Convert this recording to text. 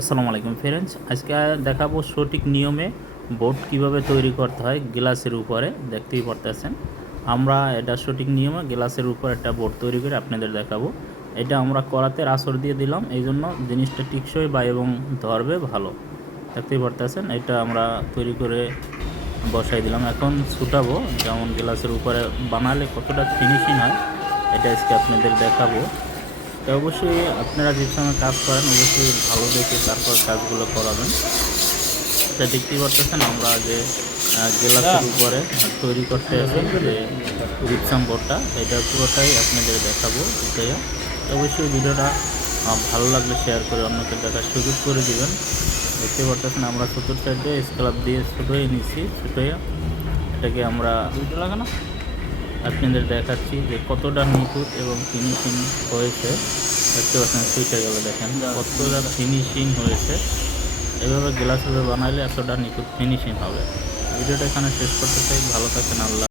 আসসালামু আলাইকুম ফ্রেন্ডস, আজকে দেখাবো সঠিক নিয়মে বোর্ড কিভাবে তৈরি করতে হয় গ্লাসের উপরে। দেখতেই পারতেছেন আমরা এটা সঠিক নিয়মে গ্লাসের উপর একটা বোর্ড তৈরি করে আপনাদের দেখাবো। এটা আমরা করাতে আসর দিয়ে দিলাম, এই জন্য জিনিসটা টিকসই বা এবং ধরবে ভালো। দেখতেই পারতেছেন এটা আমরা তৈরি করে বসাই দিলাম। এখন ছুটাবো, যেমন গ্লাসের উপরে বানালে কতটা ফিনিশিং হয় এটা আজকে আপনাদের দেখাবো। তো অবশ্যই আপনারা যে সময় কাজ করেন অবশ্যই ভালো দেখে তারপর কাজগুলো করাবেন। এটা দেখতেই পারতেছেন আমরা যে গ্লাসের উপরে তৈরি করতে আছি যে জিপসাম বোর্ডটা, এটা পুরোটাই আপনাদের দেখাবো। এটাই অবশ্যই ভিডিওটা ভালো লাগলে শেয়ার করে অন্যকে দেখার সুযোগ করে দিবেন। দেখতে পারতেছেন আমরা চতুর্থ সাইডে স্ক্রাব দিয়ে ছোটোই নিচ্ছি, ছোটোই এটাকে আমরা লাগানো আপনাদের দেখাচ্ছি যে কতটা নিখুঁত এবং ফিনিশিং হয়েছে। দেখতে পাচ্ছেন সুইচে গেলে দেখেন কতটা ফিনিশিং হয়েছে। এভাবে গ্লাসে বানাইলে এতটা নিখুঁত ফিনিশিং হবে। ভিডিওটা এখানে শেষ করতে চাই। ভালো থাকেন, আল্লাহ।